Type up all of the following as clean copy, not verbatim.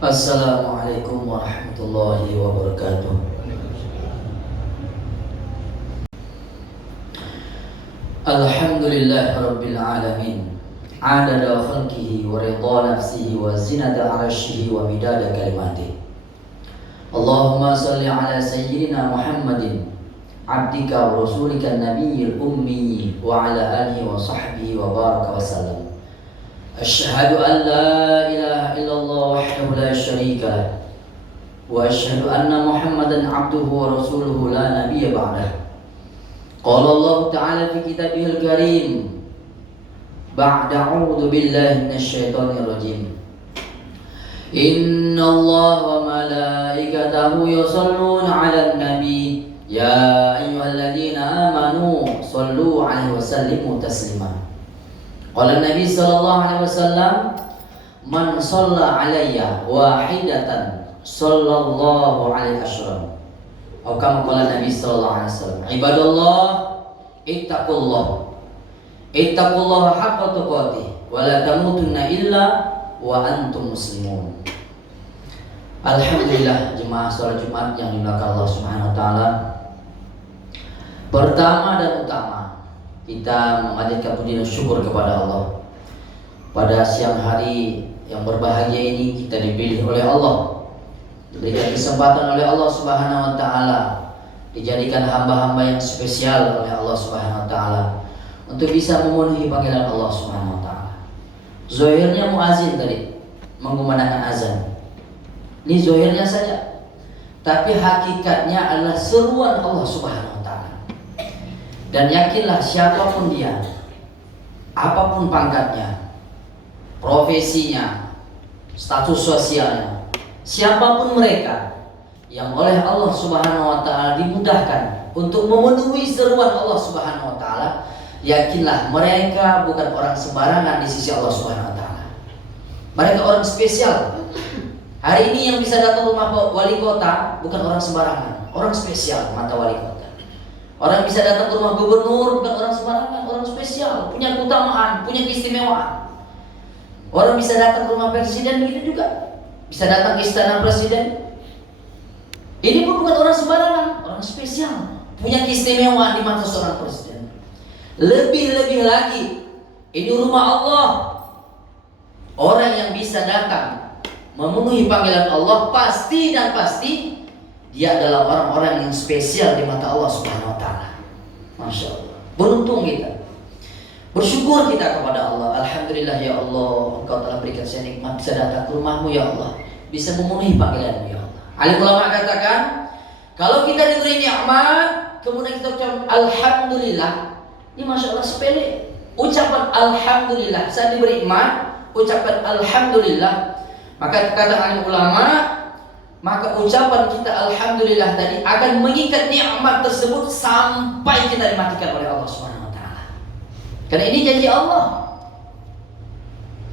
Assalamualaikum warahmatullahi wabarakatuh. Alhamdulillah rabbil alamin, adada khalqihi wa ridha nafsihi wa zinata arshihi wa midada kalimatihi. Allahumma salli ala sayyidina Muhammadin abdika wa rasulika nabiyyil ummi wa ala alihi wa sahbihi wa baraka wa sallam. Asyhadu an la ilaha illallah wahdahu la syarika lah wa asyhadu anna Muhammadan abduhu wa rasuluhu la nabiyya ba'dah. Qala Allah ta'ala fi kitabihil karim ba'da a'udzu billahi minasy syaithanir rajim. Inna Allah wa malaikatahu yusholluna 'alan nabi ya ayyuhalladzina amanu shallu 'alaihi wa sallimu taslima. Qala Nabi sallallahu alaihi wasallam, man shalla alayya wahidatan sallallahu alaihi asyram. Atau kama qala Nabi sallallahu alaihi wasallam, ibadallah ittaqullah haqqa tuqatih wa la tamutunna illa wa antum muslimun. Alhamdulillah jemaah salat Jumat yang dimuliakan Allah Subhanahu wa taala. Pertama dan utama, kita memanjatkan puji dan syukur kepada Allah. Pada siang hari yang berbahagia ini kita dipilih oleh Allah, diberikan kesempatan oleh Allah Subhanahu wa taala, dijadikan hamba-hamba yang spesial oleh Allah Subhanahu wa taala untuk bisa memenuhi panggilan Allah Subhanahu wa taala. Zahirnya muazin tadi mengumandangkan azan. Ini zahirnya saja. Tapi hakikatnya adalah seruan Allah Subhanahu wa taala. Dan yakinlah siapapun dia, apapun pangkatnya, profesinya, status sosialnya, siapapun mereka yang oleh Allah Subhanahu wa taala dimudahkan untuk memenuhi seruan Allah Subhanahu wa taala, yakinlah mereka bukan orang sembarangan di sisi Allah Subhanahu wa taala. Mereka orang spesial. Hari ini yang bisa datang rumah wali kota bukan orang sembarangan, orang spesial mata wali kota. Orang bisa datang ke rumah gubernur bukan orang sembarangan, orang spesial, punya keutamaan, punya keistimewaan. Orang bisa datang ke rumah presiden begitu juga, bisa datang ke istana presiden. Ini pun bukan orang sembarangan, orang spesial, punya keistimewaan di mata seorang presiden. Lebih-lebih lagi, ini rumah Allah. Orang yang bisa datang memenuhi panggilan Allah pasti dan pasti dia adalah orang-orang yang spesial di mata Allah Subhanahu wa taala. Masya Allah. Beruntung kita. Bersyukur kita kepada Allah. Alhamdulillah ya Allah, Engkau telah berikan saya nikmat bisa datang ke rumahmu ya Allah, bisa memenuhi panggilanmu ya Allah. Alim ulama katakan, kalau kita diberi nikmat, kemudian kita ucapkan alhamdulillah, ini masya Allah sepele. Ucapan alhamdulillah, saya diberi nikmat, ucapan alhamdulillah. Maka kata alim ulama, maka ucapan kita alhamdulillah tadi akan mengikat nikmat tersebut sampai kita dimatikan oleh Allah Subhanahu wa taala. Karena ini janji Allah.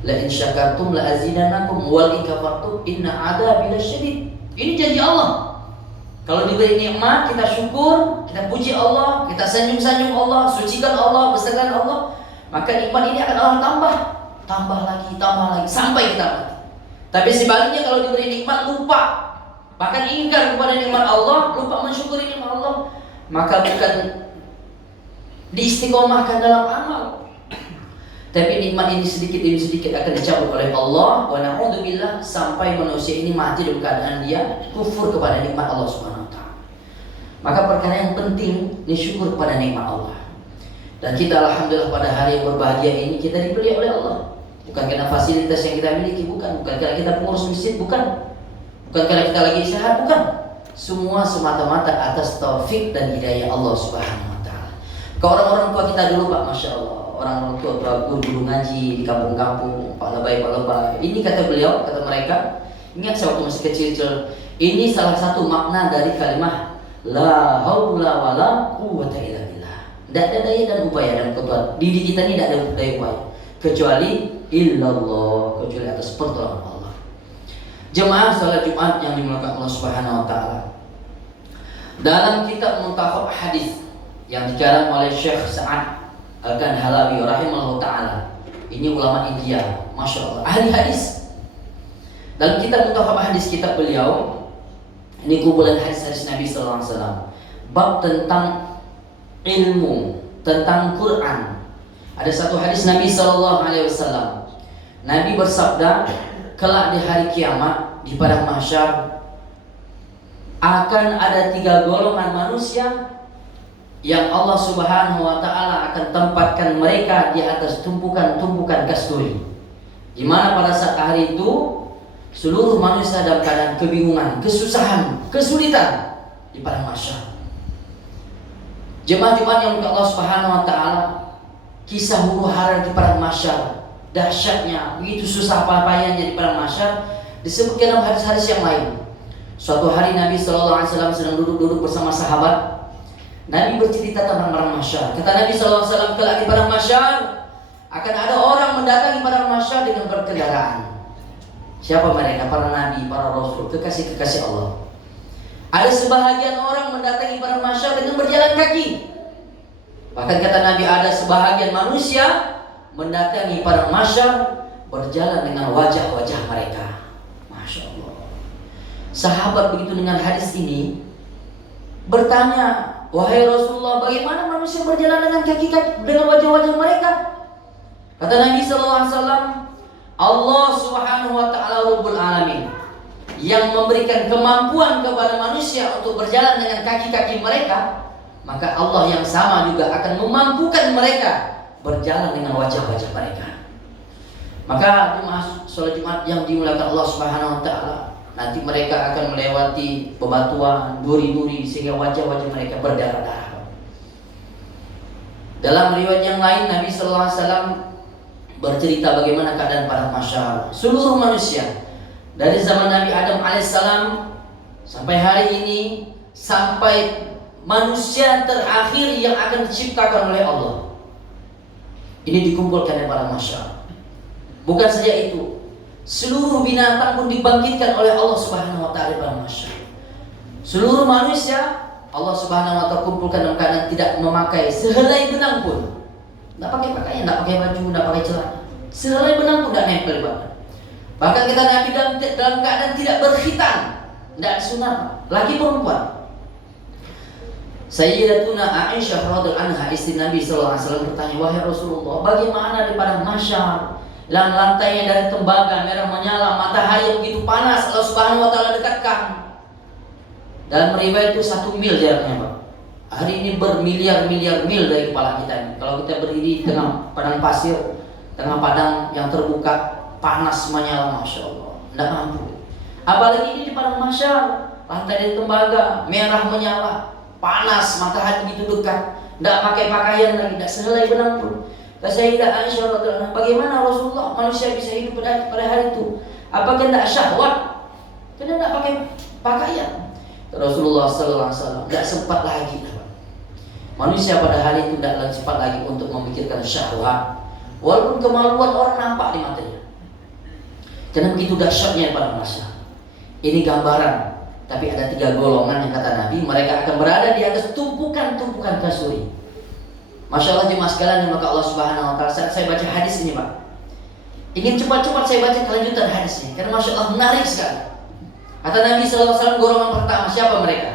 La in syakartum la azidannakum wal in kafartum inna adzabi lasyadid. Ini janji Allah. Kalau diberi nikmat kita syukur, kita puji Allah, kita sanjung-sanjung Allah, sucikan Allah, besarkan Allah, maka nikmat ini akan Allah tambah lagi sampai kita mati. Tapi sebaliknya kalau diberi nikmat lupa, bahkan ingkar kepada nikmat Allah, lupa mensyukuri nikmat Allah, maka bukan diistiqomahkan dalam amal, tapi nikmat ini sedikit demi sedikit akan dicabut oleh Allah. Wa na'udzubillah, sampai manusia ini mati dalam keadaan dia kufur kepada nikmat Allah Subhanahu wa taala. Maka perkara yang penting ini syukur kepada nikmat Allah. Dan kita alhamdulillah pada hari yang berbahagia ini kita diberi oleh Allah. Bukan karena fasilitas yang kita miliki, bukan karena kita pengurus masjid, bukan karena kita lagi sehat, bukan. Semua semata-mata atas taufik dan hidayah Allah Subhanahu wa taala. Ke orang-orang tua kita dulu Pak, Masya Allah, orang tua guru ngaji di kampung-kampung, Pak Lebay. Ini kata beliau, kata mereka, ingat saya waktu masih kecil, ini salah satu makna dari kalimat la haula wala quwwata illa billah. Tidak ada daya dan upaya dalam ketuaan diri kita ini, tidak ada daya upaya kecuali illallah, kecuali atas pertolongan Allah. Jemaah salat Jumat yang dimuliakan Allah Subhanahu wa taala. Dalam kitab Muntakhab Hadis yang dikarang oleh Syekh Sa'ad Al-Kanhalawi rahimahullah taala. Ini ulama India, Masya Allah, ahli hadis. Dalam kitab Muntakhab Hadis, kitab beliau, ini kumpulan hadis-hadis Nabi sallallahu alaihi wasallam. Bab tentang ilmu, tentang Quran. Ada satu hadis Nabi sallallahu alaihi wasallam. Nabi bersabda, kelak di hari kiamat di padang mahsyar akan ada 3 golongan manusia yang Allah Subhanahu wa taala akan tempatkan mereka di atas tumpukan-tumpukan kasturi. Di mana pada saat hari itu seluruh manusia dalam keadaan kebingungan, kesusahan, kesulitan di padang mahsyar. Jemaah-jemaah yang Allah Subhanahu wa taala, kisah huru-hara di padang mahsyar, dahsyatnya, begitu susah payahnya di padang mahsyar disebutkan dalam hadis-hadis yang lain. Suatu hari Nabi sallallahu alaihi wasallam sedang duduk-duduk bersama sahabat. Nabi bercerita tentang padang mahsyar. Kata Nabi sallallahu alaihi wasallam, kelak di padang mahsyar akan ada orang mendatangi padang mahsyar dengan berkendaraan. Siapa mereka? Para nabi, para rasul, kekasih-kekasih Allah. Ada sebahagian orang mendatangi padang mahsyar dengan berjalan kaki. Bahkan kata Nabi, ada sebahagian manusia mendatangi padang mahsyar berjalan dengan wajah-wajah mereka. Masya Allah. Sahabat begitu dengan hadis ini bertanya, wahai Rasulullah, bagaimana manusia berjalan dengan kaki-kaki, dengan wajah-wajah mereka? Kata Nabi sallallahu alaihi wasallam, Allah Subhanahu wa taala Rabbul Alamin yang memberikan kemampuan kepada manusia untuk berjalan dengan kaki-kaki mereka, maka Allah yang sama juga akan memampukan mereka berjalan dengan wajah-wajah mereka. Maka jemaah salat Jumat yang dimuliakan Allah Subhanahu wa taala, nanti mereka akan melewati bebatuan, duri-duri, sehingga wajah-wajah mereka berdarah-darah. Dalam riwayat yang lain, Nabi sallallahu alaihi wasallam bercerita bagaimana keadaan padang mahsyar. Seluruh manusia dari zaman Nabi Adam alaihissalam sampai hari ini, sampai manusia terakhir yang akan diciptakan oleh Allah, ini dikumpulkan di padang mahsyar. Bukan saja itu, seluruh binatang pun dibangkitkan oleh Allah Subhanahu wa taala di padang mahsyar. Seluruh manusia Allah Subhanahu wa taala kumpulkan dalam keadaan tidak memakai sehelai benang pun. Tidak pakai pakaian, tidak pakai baju, tidak pakai celana. Sehelai benang pun tidak nempel badan. Bahkan kita Nabi dalam keadaan tidak berkhitan, tidak sunat, laki perempuan. Sayyidatuna Aisyah radhiyallahu anha, istri Nabi sallallahu alaihi wasallam, bertanya, wahai Rasulullah, bagaimana di padang mahsyar? Lantainya dari tembaga merah menyala, matahari yang begitu panas Allah Subhanahu wa taala dekatkan. Dalam riwayat itu 1 mil jaraknya, Pak. Hari ini bermiliar-miliar mil dari kepala kita ini. Kalau kita berdiri di tengah padang pasir, tengah padang yang terbuka, panas menyala, Masya Allah, tidak mampu. Apalagi ini di padang mahsyar, lantai dari tembaga merah menyala, panas, matahari begitu dekat, tidak pakai pakaian lagi, tidak sehelai benang pun. Sayyidah Aisyah radhiyallahu anha, bagaimana Rasulullah manusia bisa hidup pada hari itu? Apakah tidak syahwat? Karena tidak pakai pakaian. Rasulullah sallallahu alaihi wasallam tidak sempat lagi. Manusia pada hari itu tidak sempat lagi untuk memikirkan syahwat, walaupun kemaluan orang nampak di matanya. Karena begitu dahsyatnya pada masa. Ini gambaran, tapi ada 3 golongan yang kata Nabi, mereka akan berada di atas tumpukan-tumpukan kasuri. Masya Allah jemaah sekalian yang maka Allah Subhanahu wa taala, saat saya baca hadis ini, Pak, ingin cepat-cepat saya baca kelanjutan hadisnya, karena Masya Allah menarik sekali. Kata Nabi sallallahu alaihi wasallam, golongan pertama siapa mereka?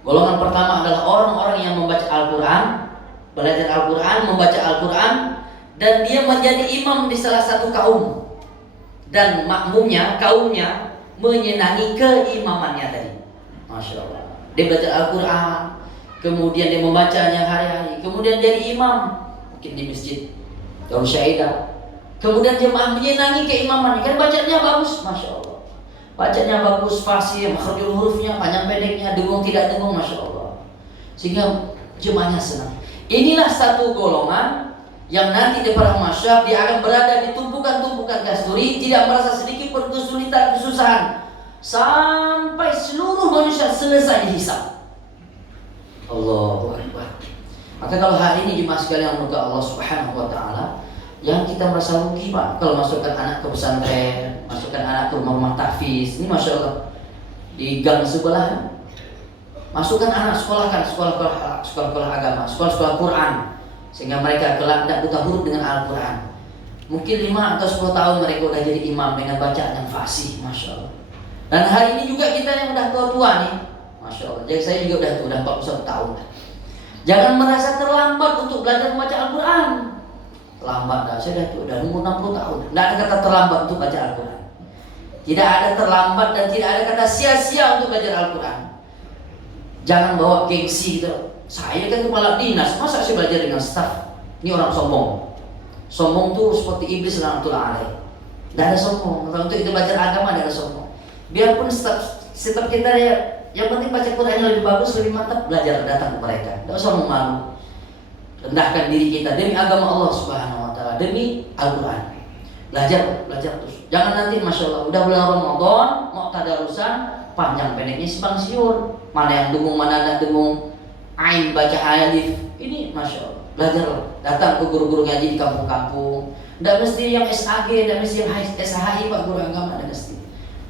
Golongan pertama adalah orang-orang yang membaca Al-Quran, belajar Al-Quran, membaca Al-Quran, dan dia menjadi imam di salah satu kaum, dan makmumnya, kaumnya menyenangi keimamannya tadi. Masya Allah, dia belajar Al-Quran, kemudian dia membacanya hari-hari, kemudian jadi imam mungkin di masjid Darul Syaidah, kemudian jemaah menyenangi keimamannya, kan bacanya bagus, Masya Allah, bacanya bagus, fasih, makhrajul hurufnya, panjang pendeknya, dengung tidak dengung, Masya Allah, sehingga jemaahnya senang. Inilah satu golongan yang nanti di padang mahsyar dia akan berada di tumpukan-tumpukan kasturi, tidak merasa sedikit pun kesulitan, kesusahan, sampai seluruh manusia selesai dihisab. Allahu Akbar. Maka kalau hari ini jemaah sekalian semoga Allah Subhanahu wa taala, yang kita merasa rugi Pak kalau masukkan anak ke pesantren, masukkan anak ke rumah tahfiz. Ini Masya Allah di gang sebelah, masukkan anak sekolahkan sekolah agama, sekolah Quran, sehingga mereka kelak tidak buta huruf dengan Al-Quran. Mungkin 5 atau 10 tahun mereka udah jadi imam dengan bacaan yang fasih, Masya Allah. Dan hari ini juga kita yang udah tua-tua nih, Masya Allah. Jadi saya juga udah tua, udah 41 tahun. Jangan merasa terlambat untuk belajar membaca Al-Quran. Terlambat dah, saya udah umur 60 tahun. Tidak ada kata terlambat untuk baca Al-Quran. Tidak ada terlambat dan tidak ada kata sia-sia untuk belajar Al-Quran. Jangan bawa gengsi gitu. Saya kan kepala dinas, masa saya belajar dengan staf? Ini orang sombong. Sombong tuh seperti iblis laknatullah alaih. Tidak ada sombong. Untuk kita belajar agama tidak ada sombong. Biarpun staf kita ya, yang penting baca Quran yang lebih bagus, lebih mantap, belajar datang ke mereka. Tidak usah malu. Rendahkan diri kita demi agama Allah Subhanahu wa taala, demi Al-Quran. Belajar terus. Jangan nanti Masya Allah udah bulan Ramadan mau tadarusan, panjang pendeknya simpang siur. Mana yang dengung, mana tidak dengung. Ain baca alif. Ini Masya Allah. Belajar, datang ke guru-guru ngaji di kampung-kampung. Tidak mesti yang SAG, tidak mesti yang SHI Pak guru agama, tidak mesti.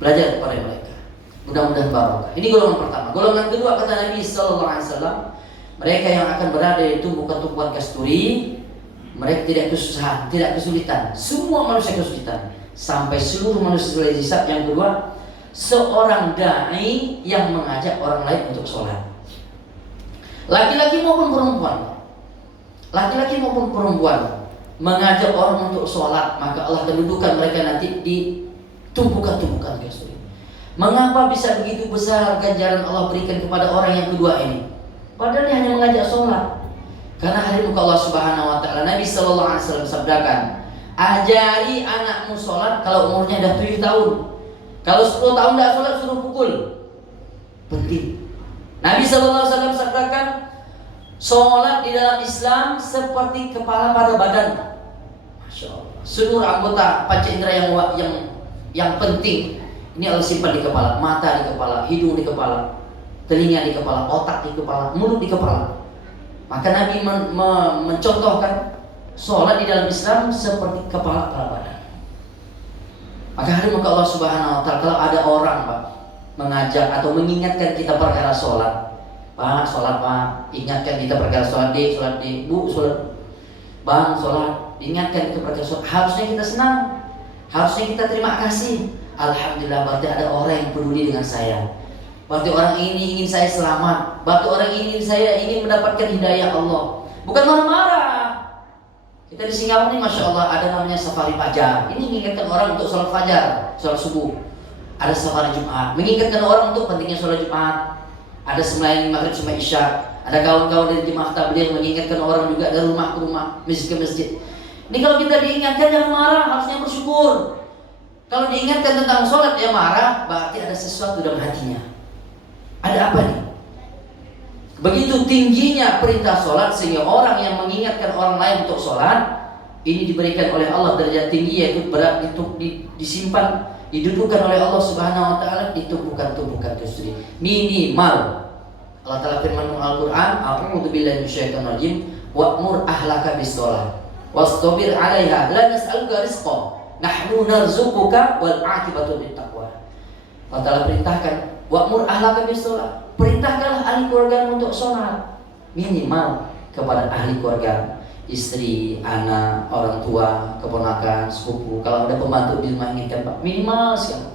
Belajar kepada mereka. Mudah-mudahan barokah. Ini golongan pertama. Golongan kedua kata Nabi Sallallahu Alaihi Wasallam, mereka yang akan berada di tumpukan-tumpukan kasturi, mereka tidak kesusahan, tidak kesulitan. Semua manusia kesulitan, sampai seluruh manusia sudah hisab. Yang kedua, seorang dai yang mengajak orang lain untuk sholat. Laki-laki maupun perempuan mengajak orang untuk sholat, maka Allah akan dudukkan mereka nanti di tumpukan-tumpukan kasturi. Mengapa bisa begitu besar ganjaran Allah berikan kepada orang yang kedua ini? Padahal dia hanya mengajak sholat. Karena hari muka Allah Subhanahu wa taala, Nabi sallallahu alaihi wasallam sabdakan, ajari anakmu sholat kalau umurnya dah 7 tahun. Kalau 10 tahun tidak sholat suruh pukul. Penting. Nabi sallallahu alaihi wasallam sabdakan, sholat di dalam Islam seperti kepala pada badan. Masya Allah. Seluruh anggota panca indera yang penting ini Allah simpan di kepala, mata di kepala, hidung di kepala, telinga di kepala, otak di kepala, mulut di kepala. Maka Nabi mencontohkan sholat di dalam Islam seperti kepala badan. Maka hari muka Allah Subhanahu wa taala, kalau ada orang Pak mengajak atau mengingatkan kita perkara sholat, Pak sholat Pak, ingatkan kita perkara sholat D, Bu sholat, Bang sholat, ingatkan kita perkara sholat, harusnya kita senang, harusnya kita terima kasih. Alhamdulillah, berarti ada orang yang peduli dengan saya. Berarti orang ini ingin saya selamat. Berarti orang ini saya ingin mendapatkan hidayah Allah. Bukan marah-marah. Kita di Singapura ini Masya Allah ada namanya safari fajar. Ini mengingatkan orang untuk sholat fajar, sholat subuh. Ada safari Jumat, mengingatkan orang untuk pentingnya sholat Jumat. Ada sembahyang maghrib sama isya. Ada kawan-kawan dari jemaah tabligh mengingatkan orang juga dari rumah ke rumah, masjid ke masjid. Ini kalau kita diingatkan jangan marah, harusnya bersyukur. Kalau diingatkan tentang sholat dia marah, berarti ada sesuatu dalam hatinya. Ada apa nih? Begitu tingginya perintah sholat sehingga orang yang mengingatkan orang lain untuk sholat ini diberikan oleh Allah derajat tinggi, yaitu berat disimpan, didudukkan oleh Allah Subhanahu wa taala di tumpukan-tumpukan kasturi. Minimal Allah Taala firman dalam Al-Qur'an, a'udzu billahi minasyaitonir rajim, wa'mur ahlaka bis-shalah wastabir 'alaiha la nas'aluka rizqan nahnu narzuquka wal 'aqibatu lit-taqwa. Allah Taala perintahkan, wa'mur ahlaka bis-shalah, perintahkanlah ahli keluarga untuk sholat. Minimal kepada ahli keluarga, istri, anak, orang tua, keponakan, sepupu. Kalau ada pembantu di rumah ingatkan Pak, minimal sekali.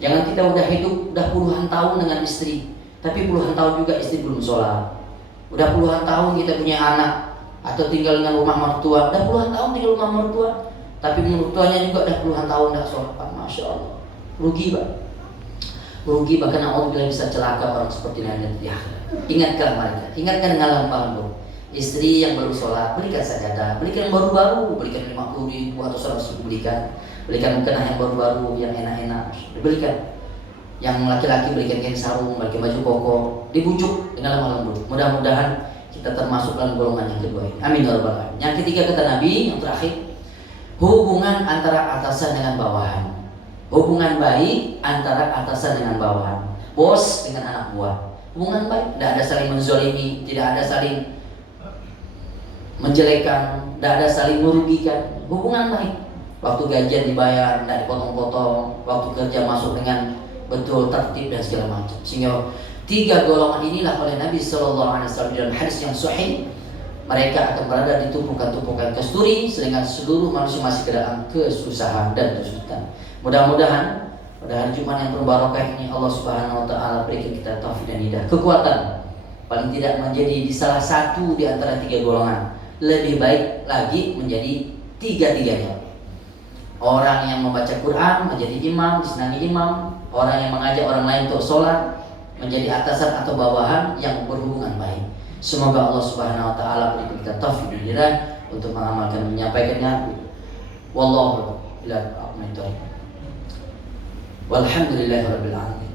Jangan kita udah hidup udah puluhan tahun dengan istri, tapi puluhan tahun juga istri belum sholat. Udah puluhan tahun kita punya anak atau tinggal dengan rumah mertua, udah puluhan tahun tinggal rumah mertua, tapi mertuanya juga udah puluhan tahun tidak sholat Pak. Masya Allah, rugi Pak. Rugi, bahkan Allah bisa celaka orang seperti nanti. Ya, ingatkan mereka, ingatkan dengan lambang. Istri yang baru sholat, berikan sajadah, berikan yang baru-baru, berikan 50.000 atau 100.000, berikan mukena yang baru-baru, yang enak-enak, diberikan. Yang laki-laki berikan kain sarung, berikan baju koko, dibujuk dengan lemah lembut. Mudah-mudahan kita termasuk dalam golongan yang kedua ini. Amin ya rabbal alamin. Yang ketiga kata Nabi, yang terakhir, hubungan antara atasan dengan bawahan. Hubungan baik antara atasan dengan bawahan, bos dengan anak buah. Hubungan baik, tidak ada saling menzolimi, tidak ada saling menjelekan, tidak ada saling merugikan, hubungan baik. Waktu gajian dibayar, tidak dipotong-potong, waktu kerja masuk dengan betul tertib dan segala macam. Sehingga tiga golongan inilah oleh Nabi Sallallahu Alaihi Wasallam dalam hadis yang sahih, mereka akan berada di tumpukan-tumpukan kasturi sehingga seluruh manusia masih ke dalam kesusahan dan kesulitan. Mudah-mudahan pada hari Jumat yang berbarokah ini Allah Subhanahu Wa Taala berikan kita taufik dan hidayah, kekuatan, paling tidak menjadi di salah satu di antara tiga golongan. Lebih baik lagi menjadi tiga-tiganya. Orang yang membaca Quran menjadi imam, disenangi imam. Orang yang mengajak orang lain untuk sholat menjadi atasan atau bawahan yang berhubungan baik. Semoga Allah Subhanahu Wa Taala berikan kita taufik dan hidayah untuk mengamalkan, menyampaikannya. Wallahu a'lam. Walhamdulillahirabbil alamin.